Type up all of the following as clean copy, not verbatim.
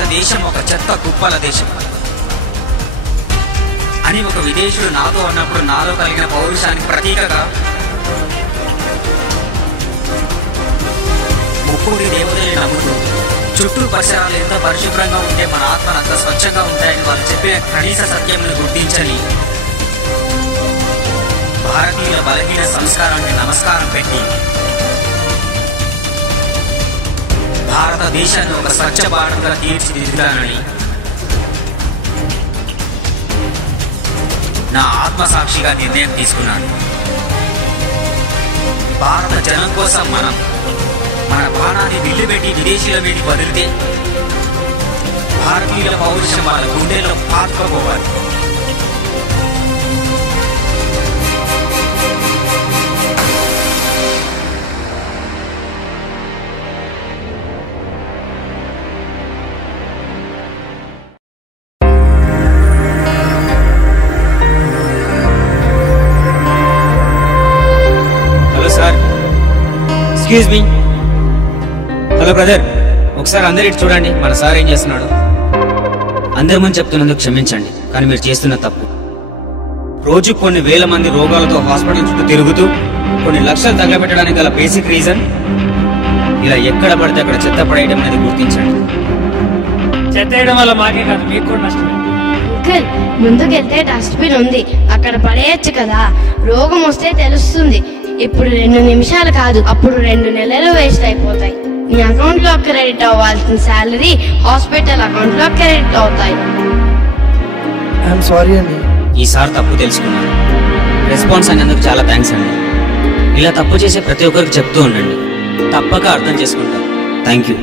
భారతదేశం ఒక చెత్త కుప్పల దేశం అని ఒక విదేశీయుడు నాతో అన్నప్పుడు నాలో కలిగిన పౌరుషానికి ప్రతీకగా ముక్కుడి దేవతల్ని నమ్ముతూ చుట్టూ పరిసరాలు ఎంత పరిశుభ్రంగా ఉంటే మన ఆత్మలు అంత స్వచ్ఛంగా ఉంటాయని వాళ్ళు చెప్పిన కనీస సత్యంను గుర్తించని భారతీయుల బలహీన సంస్కారానికి నమస్కారం పెట్టి భారతదేశాన్ని ఒక స్వచ్ఛ భారత్గా తీర్చిదిద్దానని నా ఆత్మసాక్షిగా నిర్ణయం తీసుకున్నాను. భారత జనం కోసం మన ప్రాణాన్ని నిల్లుబెట్టి విదేశీయుల మీదకి వదిలితే భారతీయుల పౌరుషం వాళ్ళ గుండెల్లో పాతుకోవాలి. Excuse me. హలో బ్రదర్, ఒకసారి అందరు ఇటు చూడండి. మన సార్ ఏం చేస్తున్నాడు? అందరి ముందు చెప్తున్నందుకు క్షమించండి, కానీ మీరు చేస్తున్న తప్పు. రోజు కొన్ని వేల మంది రోగాలతో హాస్పిటల్ చుట్టూ తిరుగుతూ కొన్ని లక్షలు తగలబెట్టడానికి గల బేసిక్ రీజన్ ఇలా ఎక్కడ పడితే అక్కడ చెత్త పడేయడం అనేది గుర్తించండి. చెత్త వేయడం వల్ల మాకే కాదు, మీకు కూడా నష్టమే. అంకుల్, ముందుకెళ్తే డస్ట్బిన్ ఉంది, అక్కడ పడేయచ్చు కదా. రోగం వస్తే తెలుస్తుంది. ఇప్పుడు 2 నిమిషాలు కాదు, అప్పుడు 2 నెలలు వేస్ట్ అయిపోతాయి. నీ అకౌంట్ లో క్రెడిట్ అవ్వాల్సిన శాలరీ హాస్పిటల్ అకౌంట్ లో క్రెడిట్ అవుతాయి. ఐఎమ్ సారీ అండి. ఈసారి తప్పు తెలుసుకున్నాను. రెస్పాన్స్ అయినందుకు చాలా థ్యాంక్స్ అండి. ఇలా తప్పు చేసే ప్రతి ఒక్కరికి చెప్తూ ఉండండి, తప్పక అర్థం చేసుకుంటారు. Thank you.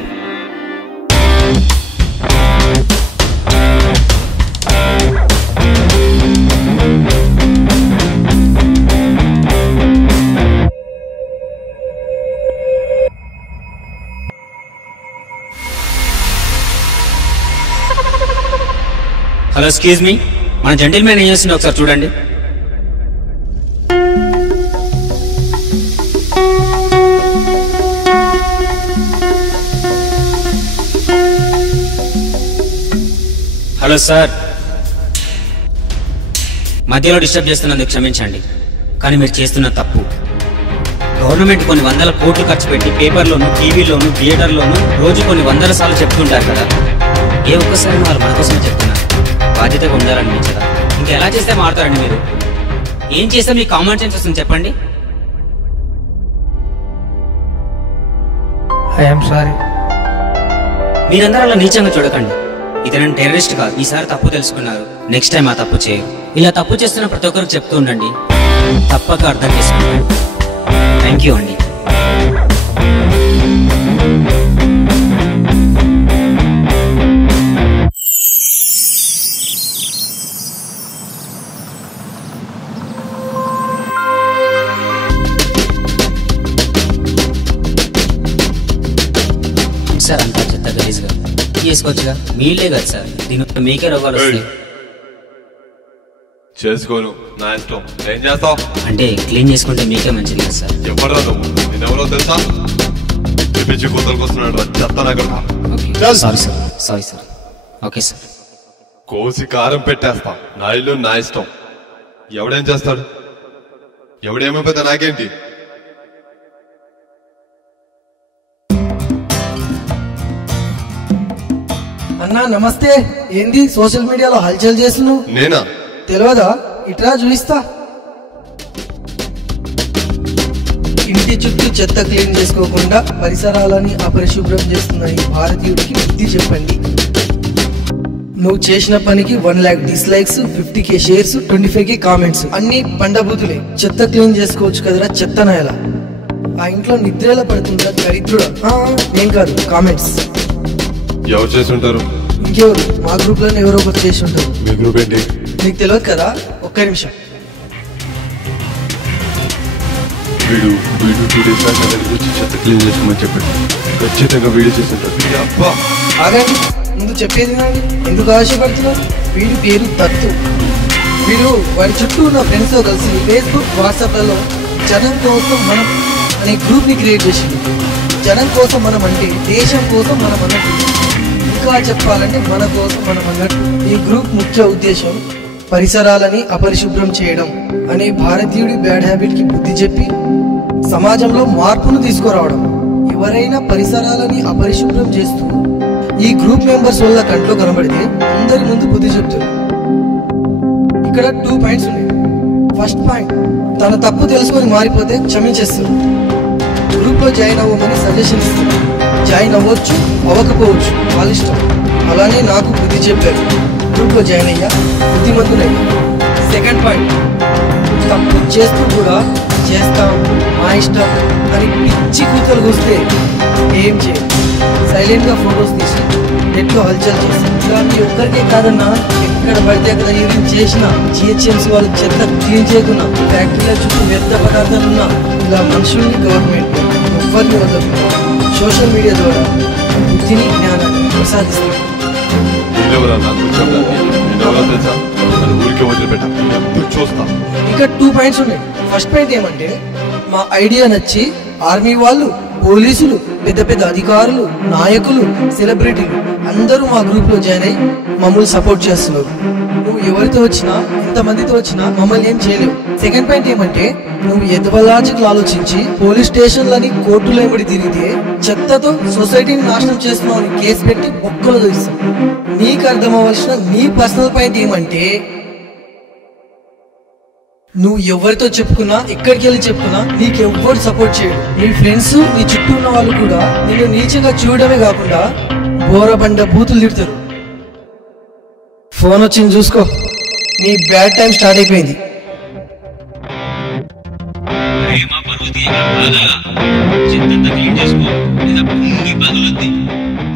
Hello, excuse me. మన జెంటిల్మెన్ ఏం చేస్తుందో ఒకసారి చూడండి. హలో సార్, మధ్యలో డిస్టర్బ్ చేస్తున్నందుకు క్షమించండి, కానీ మీరు చేస్తున్న తప్పు. గవర్నమెంట్ కొన్ని 100 కోట్లు ఖర్చు పెట్టి పేపర్లోను, టీవీలోను, థియేటర్లోను రోజు కొన్ని 100 సార్లు చెప్తుంటారు కదా. ఏ ఒక్కసారి వాళ్ళు మన కోసమే చెప్తున్నారు. బాధ్యతగా ఉండాలనిపించదా? ఇంకా ఎలా చేస్తే మారుతారండి మీరు? ఏం చేస్తే మీకు కామన్ సెన్స్ వస్తుంది చెప్పండి. I'm sorry. మీరందరూ అలా నీచంగా చూడకండి. ఇతను టెర్రరిస్ట్ కాదు. ఈసారి తప్పు తెలుసుకున్నారు, నెక్స్ట్ టైం ఆ తప్పు చేయరు. ఇలా తప్పు చేస్తున్న ప్రతి ఒక్కరికి చెప్తూ ఉండండి, తప్పక అర్థం చేసుకుంటారు. థ్యాంక్ యూ అండి. సార్ అంతా చెత్త గలీజ్గా చేసుకోవచ్చుగా. మీళ్ళే కదా సార్, దీని మీకే రోగాలు వస్తాయి. చేసుకోను, నా ఇష్టం. ఏం చేస్తావు? అంటే క్లీన్ చేసుకుంటే మీకే మంచిది కదా సార్. ఎవరు నువ్వు? నేనెవరో తెలుసా? పిచ్చి కూతలకు వస్తున్నాడు, చెత్తాను అక్కడ. Sorry sir, sorry sir. Okay sir. కోసి కారం పెట్టేస్తా. నా ఇల్లు నా ఇష్టం. ఎవడేం చేస్తాడు? ఎవడేమైపోతే నాకేంటి? అన్నా నమస్తే. ఏంది సోషల్ మీడియాలో హల్చల్ చేస్తున్నావు? నేనా? తెలియదా? ఇట్లా చూపిస్తా. ఇంటి చుట్టూ చెత్త క్లీన్ చేసుకోకుండా పరిసరాలని అపరిశుభ్రం చేస్తున్న ఈ భారతీయుడికి బుద్ధి చెప్పండి. నువ్వు చేసిన పనికి 1 lakh dislikes, 50K shares, 25K comments, అన్ని బండబూతులే. చెత్త క్లీన్ చేసుకోవచ్చు కదరా చెత్త నాయలా. ఆ ఇంట్లో నిద్రలా పడుతుందా దరిద్రుడా? నేను కాదు, కామెంట్స్. ఎవరు చేసి ఉంటారు? ఇంకెవరు? మా గ్రూప్ లోనే ఎవరో ఒకరు చేసి ఉంటారు. మీ గ్రూప్ ఏంటి? నీకు తెలియదు కదా? ఒక్క నిమిషం. వీడు 2 days వచ్చి చెత్త క్లీన్ చేసుకోమని చెప్పాడు. ఖచ్చితంగా వీడియో చేస్తుంటాడు. అబ్బా ఆగండి, ముందు చెప్పేది నాని. ఎందుకు ఆశపడుతున్నావు? వీడి పేరు దత్తు. వీడు వాడి చుట్టూ ఉన్న ఫ్రెండ్స్ తో కలిసి ఫేస్బుక్, వాట్సాప్లలో జనం కోసం మనం అనే గ్రూప్ ని క్రియేట్ చేసింది. జనం కోసం మనం అంటే దేశం కోసం మనం అన్నట్టు. ఇంకా సింపుల్ గా చెప్పాలంటే మన కోసం మనం అన్నట్టు. ఈ గ్రూప్ ముఖ్య ఉద్దేశం పరిసరాలని అపరిశుభ్రం చేయడం అనే భారతీయుడి బ్యాడ్ హ్యాబిట్ కి బుద్ధి చెప్పి సమాజంలో మార్పును తీసుకురావడం. ఎవరైనా పరిసరాలని అపరిశుభ్రం చేస్తూ ఈ గ్రూప్ మెంబర్స్ వల్ల కంట్లో కనబడితే అందరి ముందు బుద్ధి చెప్తారు. ఇక్కడ 2 పాయింట్స్ ఉన్నాయి. ఫస్ట్ పాయింట్, తన తప్పు తెలుసుకొని మారిపోతే క్షమించేస్తారు. గ్రూప్ లో జాయిన్ అవ్వమని సజెషన్ ఇస్తారు. జాయిన్ అవ్వచ్చు, అవ్వకపోవచ్చు, వాళ్ళ ఇష్టం. అలానే నాకు బుద్ధి చెప్పారు, గ్రూప్ లో జాయిన్ అయ్యా, బుద్ధిమంతులయ్యా. సెకండ్ పాయింట్, తప్పు చేస్తూ కూడా చేస్తాం మా ఇష్టం అని పిచ్చి కూతలు కూస్తే ఏం చేయాలి? సైలెంట్ గా ఫొటోస్ తీసి నెట్లో హల్చల్ చేసి, ఇలాంటి ఒక్కరికే కాదన్నా, ఎక్కడ పడితే అక్కడ యూరిన్ చేసినా, జిహెచ్ఎంసీ వాళ్ళు చెత్త క్లీన్ చేయకున్నా, ఫ్యాక్టరీల చుట్టూ వ్యర్థ పదార్థాలున్నా, ఇలా మనుషుల్ని గవర్నమెంట్ ఎవరిని వదలదు. సోషల్ మీడియా ద్వారా బుద్ధిని జ్ఞానాన్ని ప్రసాదిస్తుంది. ఇంకా 2 పాయింట్స్ ఉన్నాయి. ఫస్ట్ పాయింట్ ఏమంటే, మా ఐడియా నచ్చి ఆర్మీ వాళ్ళు, పోలీసులు, పెద్ద పెద్ద అధికారులు, నాయకులు, సెలబ్రిటీలు అందరూ మా గ్రూప్ లో జాయిన్ అయ్యి మమ్మల్ని సపోర్ట్ చేస్తున్నారు. నువ్వు ఎవరితో వచ్చినా, ఎంతమందితో వచ్చినా మమ్మల్ని ఏం చేయలేవు. సెకండ్ పాయింట్ ఏమంటే, నువ్వు ఎదవలాజికల్ ఆలోచించి పోలీస్ స్టేషన్లని కోర్టులో ఎంబడి తిరిగితే చెత్తతో సొసైటీని నాశనం చేస్తున్నావు అని కేసు పెట్టి బొక్కలు చూస్తాం. నీకు అర్థమవలసిన నీ పర్సనల్ పాయింట్ ఏమంటే, నువ్వు ఎవరితో చెప్పుకున్నా, ఎక్కడికి వెళ్ళి చెప్పుకున్నా నీకు ఎవ్వరు సపోర్ట్ చేయడు. నీ ఫ్రెండ్స్, నీ చుట్టూ ఉన్న వాళ్ళు కూడా నిన్ను నీచంగా చూడడమే కాకుండా బోరబండ బూతులు తిడతారు. ఫోన్ వచ్చింది చూసుకో, నీ బ్యాడ్ టైం స్టార్ట్ అయిపోయింది.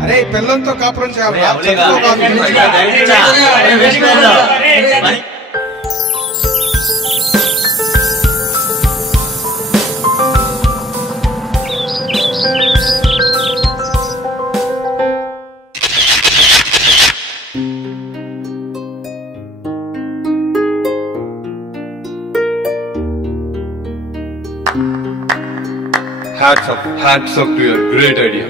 అరే పిల్లలతో కాపురం చేయాలి. Hats off to your great idea.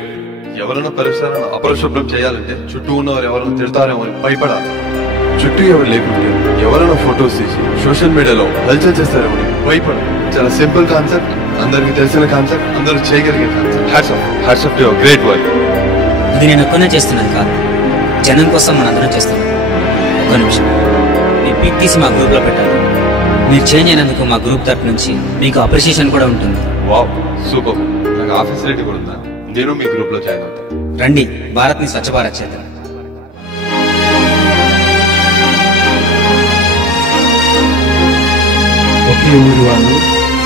ఎవరైనా పరిసరాలను అపరిశుభ్రం చేయాలంటే చుట్టూ ఉన్నవారు ఎవరైనా తిడతారేమో అని భయపడాలి. చుట్టూ ఎవరు లేకుంటే ఎవరైనా ఫొటోస్ తీసి సోషల్ మీడియాలో హల్చల్ చేస్తారేమో అని భయపడాలి. చాలా సింపుల్ కాన్సెప్ట్, అందరికి తెలిసిన కాన్సెప్ట్, అందరూ చేయగలిగే concept. Hats off to your great work. ఇది నేను ఒక్కనే చేస్తున్నాను కాదు, జనం కోసం మనందరం చేస్తున్నాం. ఒక్క నిమిషం, మీ పిక్ తీసి మా గ్రూప్ లో పెట్టాలి. మీరు చేంజ్ అయినందుకు మా గ్రూప్ తరపు నుంచి మీకు అప్రిషియేషన్ కూడా ఉంటుంది. Wow, super. నాకు ఆఫీస్ రెడీ కూడా ఉందా? నేను మీ గ్రూప్ లో జాయిన్ అవుతాను. రండి, భారత్ ని స్వచ్ఛ భారత్ చేద్దాం. ఒకే ఊరి వాళ్ళు,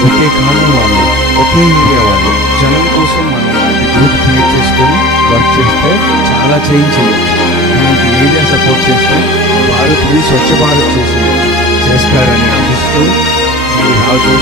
ఒకే కాలనీ వాళ్ళు, ఒకే ఏరియా వాళ్ళు, జనం కోసం మనం గ్రూప్ క్రియేట్ చేసుకొని వర్క్ చేస్తే చాలా చేంజ్ చేయొచ్చు. మనకి మీడియా సపోర్ట్ చేస్తే భారత్ని స్వచ్ఛ భారత్ చేస్తారని ఆశిస్తూ ఈ రాజు